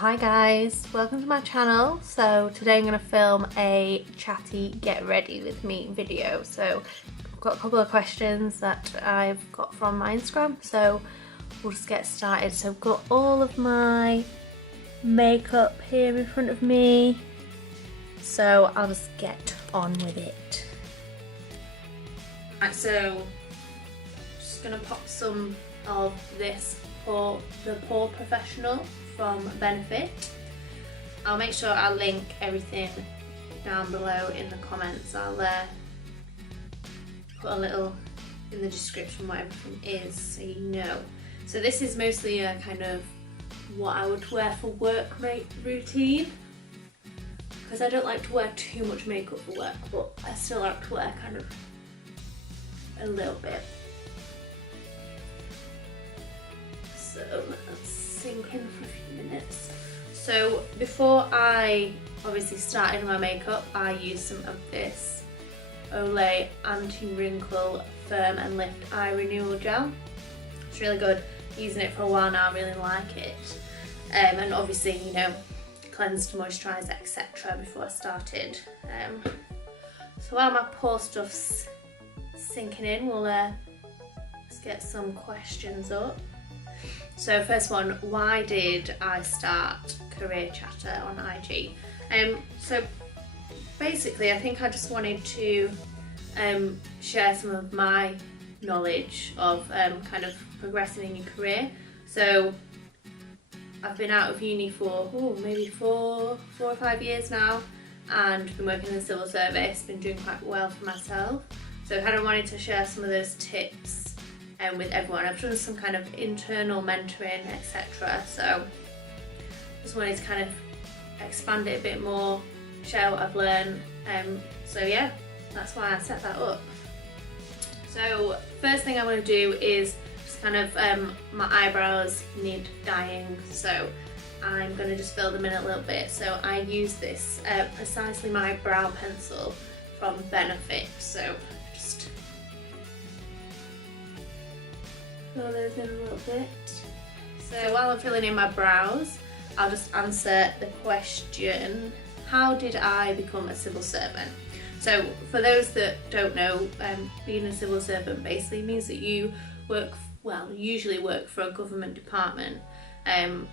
Hi guys, welcome to my channel. So today I'm going to film a chatty get ready with me video. So I've got a couple of questions that I've got from my Instagram, so we'll just get started. So I've got all of my makeup here in front of me, so I'll just get on with it. Right, so just going to pop some of this for the Pore Professional from Benefit. I'll make sure I'll link everything down below in the comments. I'll put a little in the description what everything is so you know. So this is mostly a kind of what I would wear for work routine, because I don't like to wear too much makeup for work, but I still like to wear kind of a little bit. So let's sink in for a few minutes. So before I obviously started my makeup, I used some of this Olay Anti-wrinkle Firm and Lift Eye Renewal Gel. It's really good. Using it for a while now, I really like it. And obviously, you know, cleanse to moisturise, etc. before I started. So while my pore stuff's sinking in, we'll let's get some questions up. So first one, why did I start Career Chatter on IG? So basically I think I just wanted to share some of my knowledge of kind of progressing in your career. So I've been out of uni for maybe four or 5 years now, and been working in the civil service, been doing quite well for myself. So I kind of wanted to share some of those tips with everyone. I've done some kind of internal mentoring, etc. So just wanted to kind of expand it a bit more, share what I've learned. So yeah, that's why I set that up. So first thing I'm going to do is just kind of my eyebrows need dyeing, so I'm going to just fill them in a little bit. So I use this Precisely My Brow Pencil from Benefit. So just fill those in a little bit. So while I'm filling in my brows, I'll just answer the question, how did I become a civil servant? So for those that don't know, being a civil servant basically means that you usually work for a government department, and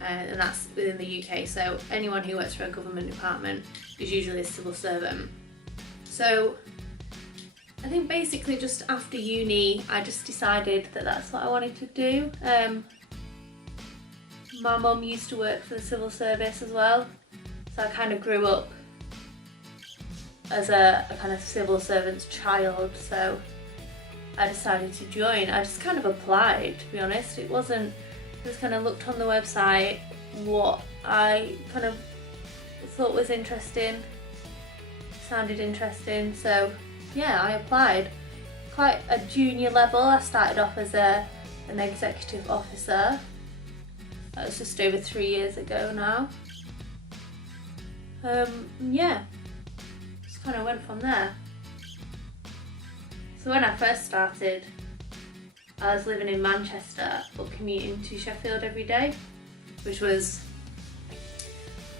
that's within the UK. So anyone who works for a government department is usually a civil servant. So I think basically just after uni I just decided that that's what I wanted to do. My mum used to work for the civil service as well, so I kind of grew up as a kind of civil servant's child, so I decided to join. I just kind of applied, to be honest. It wasn't, I just kind of looked on the website what I kind of thought was interesting, sounded interesting, so yeah, I applied. Quite a junior level. I started off as an executive officer. That was just over 3 years ago now. Yeah, just kind of went from there. So when I first started, I was living in Manchester but commuting to Sheffield every day, which was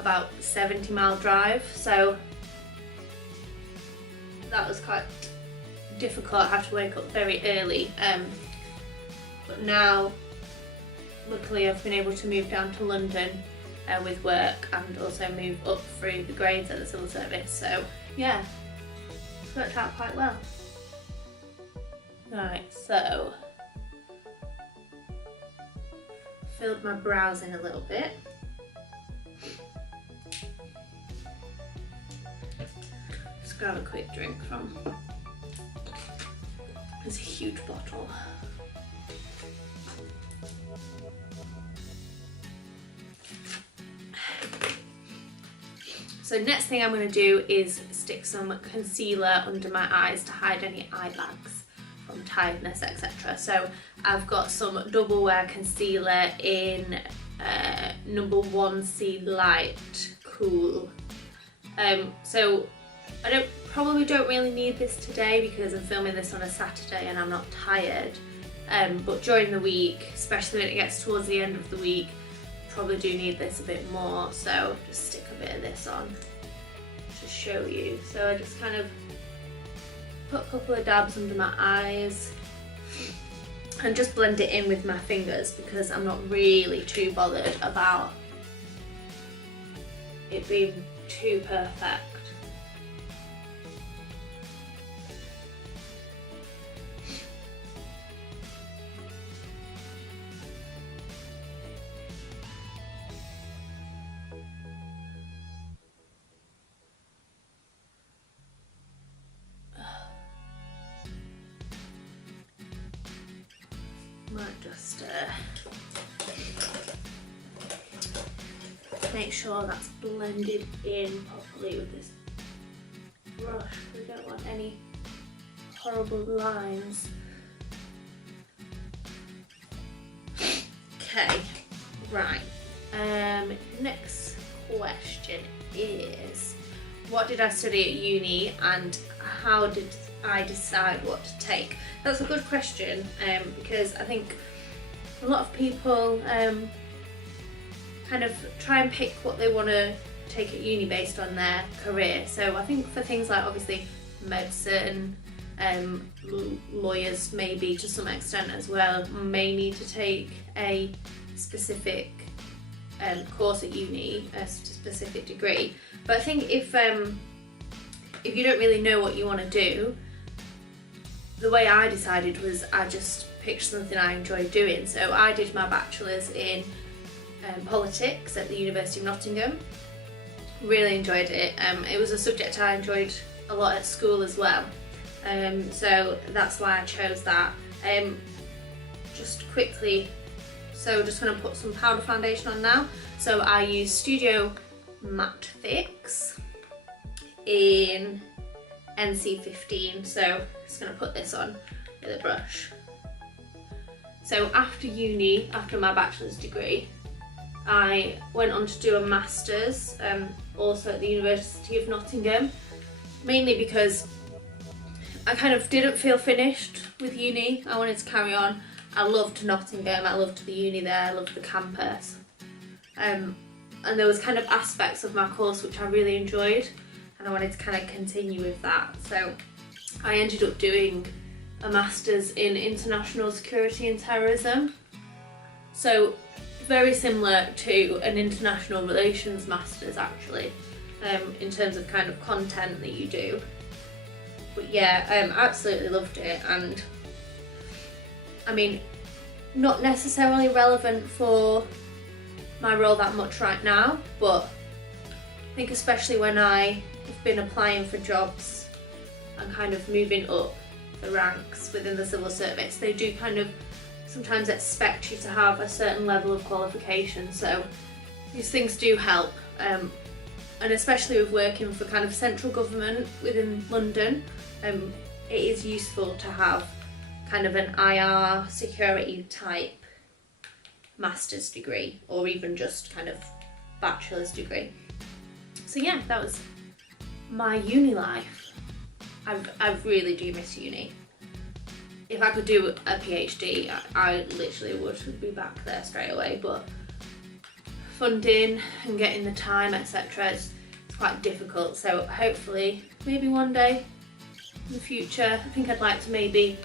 about a 70-mile drive. So that was quite difficult. I had to wake up very early, but now luckily I've been able to move down to London with work, and also move up through the grades at the civil service. So yeah, it's worked out quite well. Right, so filled my brows in a little bit. Just grab a quick drink from, there's a huge bottle. So next thing I'm going to do is stick some concealer under my eyes to hide any eye bags from tiredness, etc. So I've got some double wear concealer in number 1C Light Cool. So I probably don't really need this today because I'm filming this on a Saturday and I'm not tired. But during the week, especially when it gets towards the end of the week, probably do need this a bit more, so just stick a bit of this on to show you. So I just kind of put a couple of dabs under my eyes and just blend it in with my fingers, because I'm not really too bothered about it being too perfect. Might just make sure that's blended in properly with this brush. We don't want any horrible lines. Okay, right. Next question is, what did I study at uni and how did I decide what to take? That's a good question, because I think a lot of people kind of try and pick what they want to take at uni based on their career. So I think for things like obviously medicine, lawyers maybe to some extent as well, may need to take a specific course at uni, a specific degree. But I think if you don't really know what you want to do, the way I decided was I just picked something I enjoyed doing. So I did my bachelor's in politics at the University of Nottingham. Really enjoyed it. It was a subject I enjoyed a lot at school as well. So that's why I chose that. Just quickly, so just going to put some powder foundation on now. So I use Studio Matte Fix in NC15, so just going to put this on with a brush. So after uni, after my bachelor's degree, I went on to do a master's, also at the University of Nottingham, mainly because I kind of didn't feel finished with uni. I wanted to carry on. I loved Nottingham, I loved the uni there, I loved the campus. And there was kind of aspects of my course which I really enjoyed, and I wanted to kind of continue with that. So I ended up doing a master's in international security and terrorism. So very similar to an international relations master's actually, in terms of kind of content that you do. But yeah, absolutely loved it, and I mean, not necessarily relevant for my role that much right now, but I think especially when I have been applying for jobs and kind of moving up the ranks within the civil service, they do kind of sometimes expect you to have a certain level of qualification, so these things do help, and especially with working for kind of central government within London, it is useful to have kind of an IR security type master's degree, or even just kind of bachelor's degree. So yeah, that was my uni life. I really do miss uni. If I could do a PhD, I literally would be back there straight away, but funding and getting the time, etc. is quite difficult, so hopefully maybe one day in the future, I think I'd like to maybe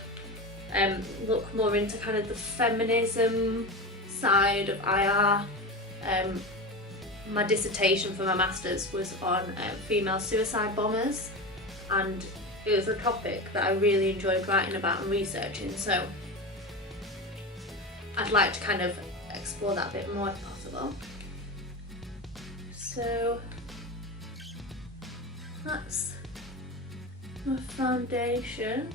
look more into kind of the feminism side of IR. My dissertation for my masters was on female suicide bombers, and it was a topic that I really enjoyed writing about and researching, so I'd like to kind of explore that a bit more if possible. So that's my foundation.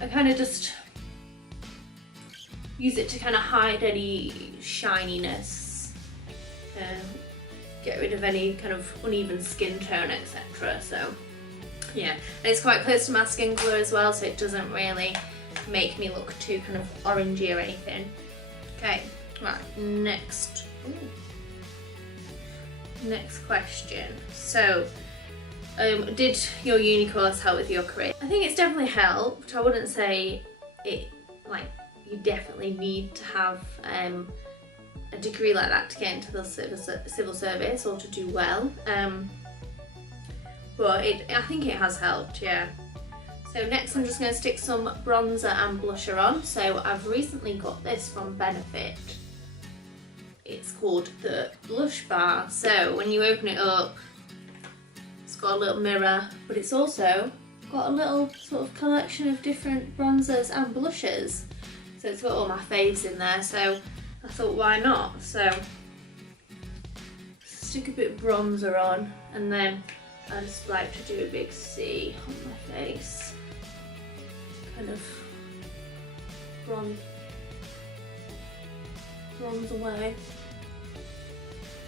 I kind of just use it to kind of hide any shininess, get rid of any kind of uneven skin tone, etc. So yeah, and it's quite close to my skin colour as well, so it doesn't really make me look too kind of orangey or anything. Okay, right, next question. So did your uni course help with your career? I think it's definitely helped. I wouldn't say it like you definitely need to have a degree like that to get into the civil service or to do well. But I think it has helped, yeah. So next I'm just going to stick some bronzer and blusher on. So I've recently got this from Benefit. It's called the Blush Bar. So when you open it up, it's got a little mirror, but it's also got a little sort of collection of different bronzers and blushes. So it's got all my faves in there, so I thought why not? So stick a bit of bronzer on, and then I just like to do a big C on my face. Kind of bronze away.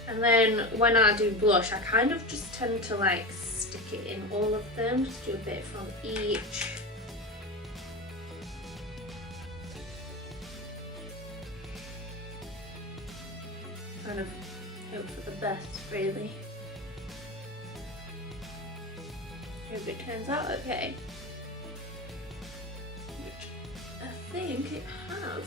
And then when I do blush, I kind of just tend to like stick it in all of them, just do a bit from each. Kind of hope for the best, really. Hope it turns out okay. Which I think it has.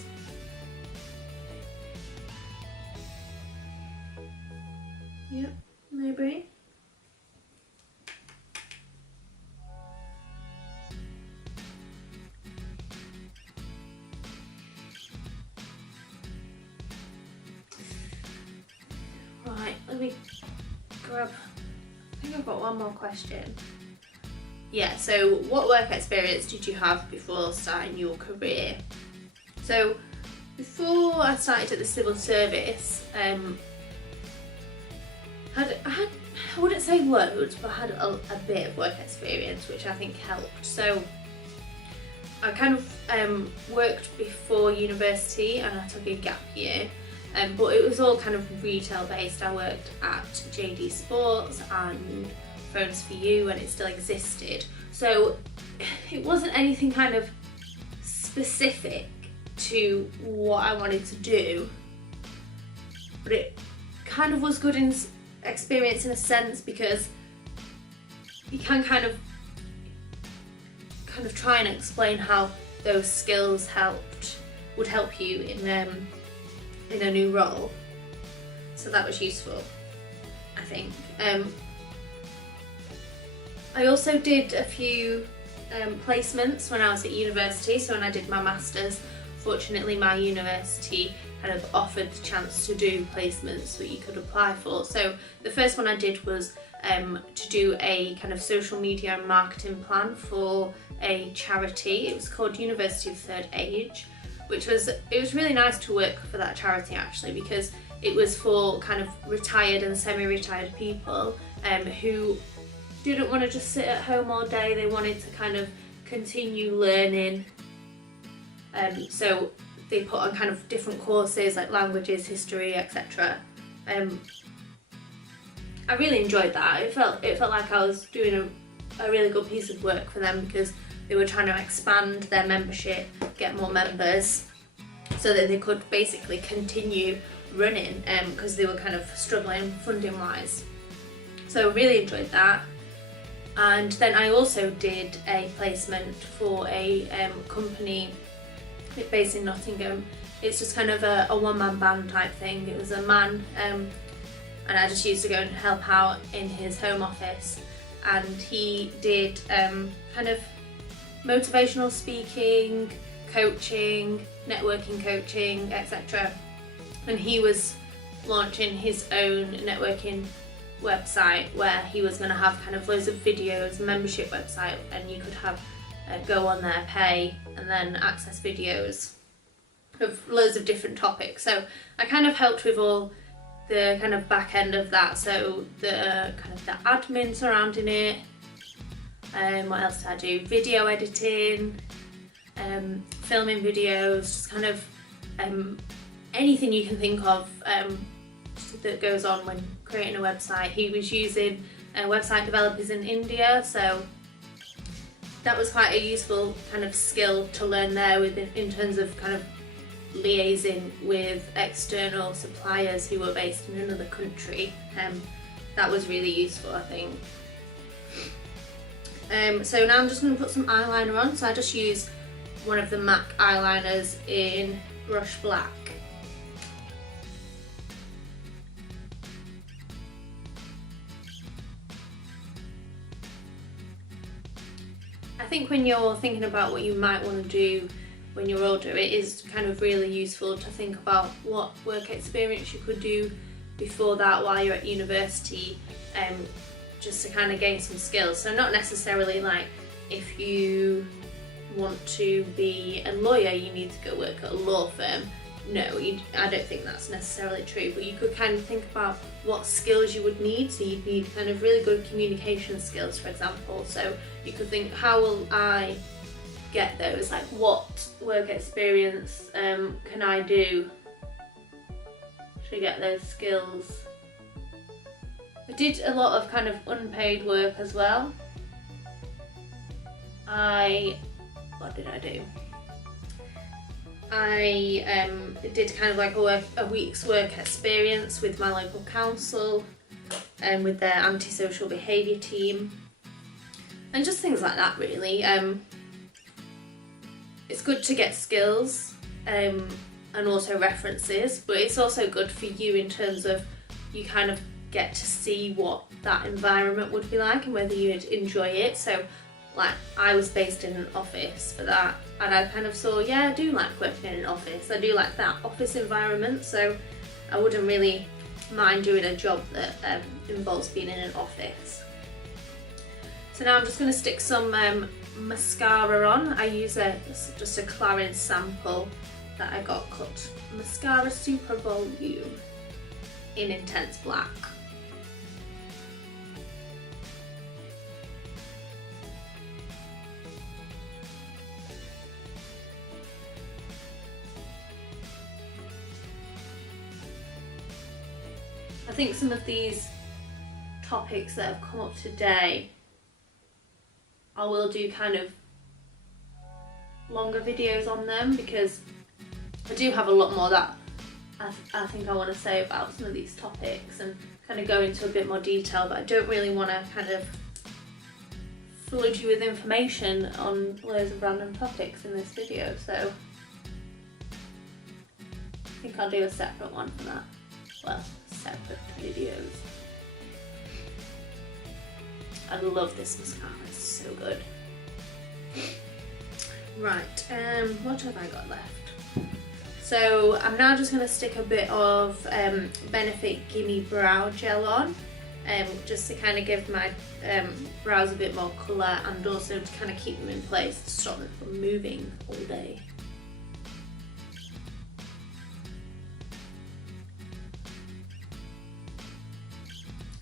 Yep, maybe. Right, let me grab, I think I've got one more question. Yeah, so what work experience did you have before starting your career? So before I started at the civil service, I wouldn't say loads, but I had a bit of work experience, which I think helped. So I kind of worked before university and I took a gap year, but it was all kind of retail based. I worked at JD Sports and Phones for You when it still existed. So it wasn't anything kind of specific to what I wanted to do, but it kind of was good in experience in a sense, because you can kind of try and explain how those skills would help you in a new role. So that was useful, I think. I also did a few placements when I was at university. So when I did my masters, fortunately my university kind of offered the chance to do placements that you could apply for. So the first one I did was to do a kind of social media and marketing plan for a charity. It was called University of Third Age, it was really nice to work for that charity actually, because it was for kind of retired and semi-retired people who didn't want to just sit at home all day. They wanted to kind of continue learning. So they put on kind of different courses like languages, history, etc. I really enjoyed that. It felt like I was doing a really good piece of work for them, because they were trying to expand their membership, get more members, so that they could basically continue running, because they were kind of struggling funding wise. So I really enjoyed that. And then I also did a placement for a company based in Nottingham. It's just kind of a one-man band type thing. It was a man, and I just used to go and help out in his home office, and he did kind of motivational speaking, coaching, networking coaching, etc. And he was launching his own networking website where he was going to have kind of loads of videos, membership website, and you could have go on there, pay, and then access videos of loads of different topics. So I kind of helped with all the kind of back end of that, so the kind of the admin surrounding it. What else did I do? Video editing, filming videos, just kind of anything you can think of that goes on when creating a website. He was using website developers in India, so that was quite a useful kind of skill to learn there in terms of kind of liaising with external suppliers who were based in another country. That was really useful, I think. So now I'm just going to put some eyeliner on. So I just use one of the MAC eyeliners in Brushblack. I think when you're thinking about what you might want to do when you're older, it is kind of really useful to think about what work experience you could do before that while you're at university, just to kind of gain some skills. So not necessarily like if you want to be a lawyer you need to go work at a law firm. No, I don't think that's necessarily true, but you could kind of think about what skills you would need. So you'd need kind of really good communication skills, for example. So you could think, how will I get those? Like, what work experience can I do to get those skills? I did a lot of kind of unpaid work as well. What did I do? I did kind of like a week's work experience with my local council and with their antisocial behaviour team, and just things like that really. It's good to get skills and also references, but it's also good for you in terms of you kind of get to see what that environment would be like and whether you'd enjoy it. So like, I was based in an office for that, and I kind of saw, yeah, I do like working in an office. I do like that office environment, so I wouldn't really mind doing a job that involves being in an office. So now I'm just going to stick some mascara on. I use just a Clarins sample that I got called Mascara Supra Volume in Intense Black. I think some of these topics that have come up today, I will do kind of longer videos on them, because I do have a lot more that I think I want to say about some of these topics and kind of go into a bit more detail, but I don't really want to kind of flood you with information on loads of random topics in this video, so I think I'll do a separate one for that. Well, separate videos. I love this mascara, it's so good. Right, what have I got left? So I'm now just going to stick a bit of Benefit Gimme brow gel on, just to kind of give my brows a bit more colour and also to kind of keep them in place to stop them from moving all day.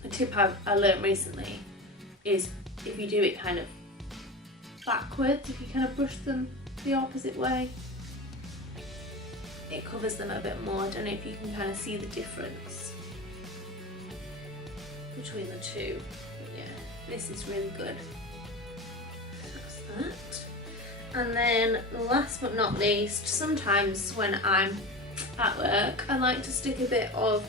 A tip I learned recently is if you do it kind of backwards, if you kind of brush them the opposite way, it covers them a bit more. I don't know if you can kind of see the difference between the two. But yeah, this is really good. That's that. And then last but not least, sometimes when I'm at work, I like to stick a bit of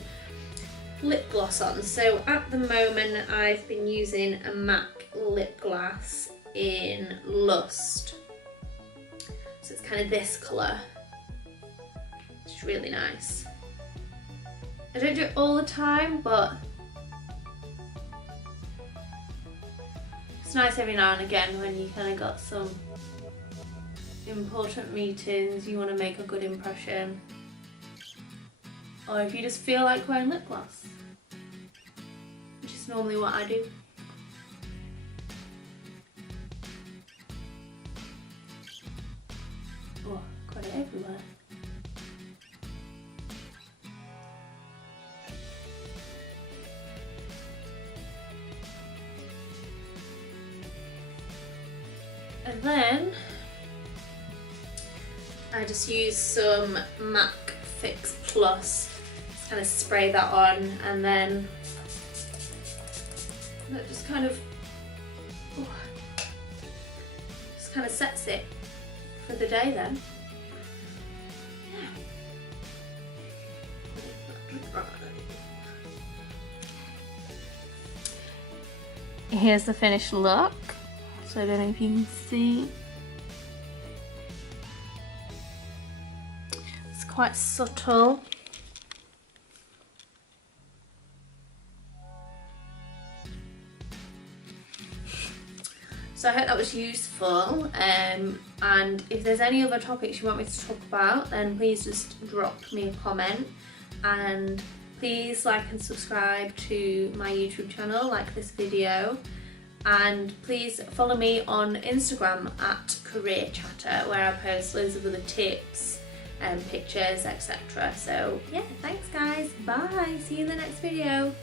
lip gloss on. So at the moment I've been using a MAC lip gloss in Lust. So it's kind of this colour. It's really nice. I don't do it all the time, but it's nice every now and again when you kind of got some important meetings, you want to make a good impression. Or if you just feel like wearing lip gloss, which is normally what I do. Oh, got it everywhere. And then I just use some MAC Fix Plus, just kind of spray that on, and then that just kind of sets it for the day then. Yeah. Here's the finished look. So I don't know if you can see. quite subtle. So I hope that was useful, and if there's any other topics you want me to talk about, then please just drop me a comment, and please like and subscribe to my YouTube channel, like this video, and please follow me on Instagram at Career Chatter, where I post loads of other tips and pictures, etc. So yeah, thanks guys, bye, see you in the next video.